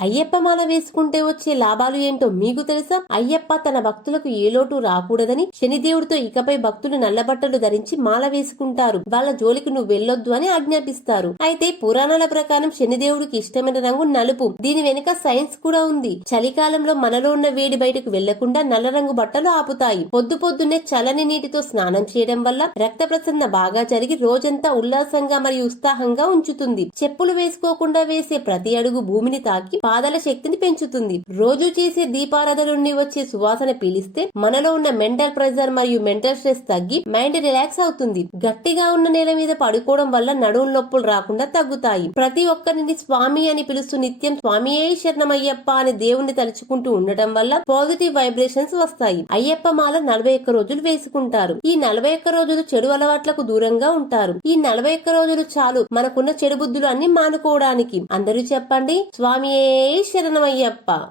అయ్యప్ప మాల వేసుకుంటే వచ్చే లాభాలు ఏంటో మీకు తెలుసా? అయ్యప్ప తన భక్తులకు ఏ లోటు రాకూడదని శనిదేవుడితో ఇకపై భక్తులు నల్లబట్టలు ధరించి మాల వేసుకుంటారు. వాళ్ళ జోలికి నువ్వు వెళ్ళొద్దు అని ఆజ్ఞాపిస్తారు. అయితే పురాణాల ప్రకారం శనిదేవుడికి ఇష్టమైన రంగు నలుపు. దీని వెనుక సైన్స్ కూడా ఉంది. చలికాలంలో మనలో ఉన్న వేడి బయటకు వెళ్ళకుండా నల్ల రంగు బట్టలు ఆపుతాయి. పొద్దు పొద్దున్నే చలని నీటితో స్నానం చేయడం వల్ల రక్త ప్రసరణ బాగా జరిగి రోజంతా ఉల్లాసంగా మరియు ఉత్సాహంగా ఉంచుతుంది. చెప్పులు వేసుకోకుండా వేసే ప్రతి అడుగు భూమిని తాకి పాదాల శక్తిని పెంచుతుంది. రోజు చేసే దీపారాధన నుండి వచ్చే సువాసన పీలిస్తే మనలో ఉన్న మెంటల్ ప్రెజర్ మరియు మెంటల్ స్ట్రెస్ తగ్గి మైండ్ రిలాక్స్ అవుతుంది. గట్టిగా ఉన్న నేల మీద పడుకోవడం వల్ల నడుము నొప్పులు రాకుండా తగ్గుతాయి. ప్రతి ఒక్కరిని స్వామి అని పిలుస్తూ నిత్యం స్వామియే శరణమయ్యప్ప అని దేవుణ్ణి తలుచుకుంటూ ఉండటం వల్ల పాజిటివ్ వైబ్రేషన్స్ వస్తాయి. అయ్యప్ప మాల నలభై ఒక్క రోజులు వేసుకుంటారు. ఈ నలభై ఒక్క రోజులు చెడు అలవాట్లకు దూరంగా ఉంటారు. ఈ నలభై ఒక్క రోజులు చాలు మనకున్న చెడు బుద్ధులు అన్ని మానుకోవడానికి. అందరూ చెప్పండి స్వామియే శరణమయ్యప్ప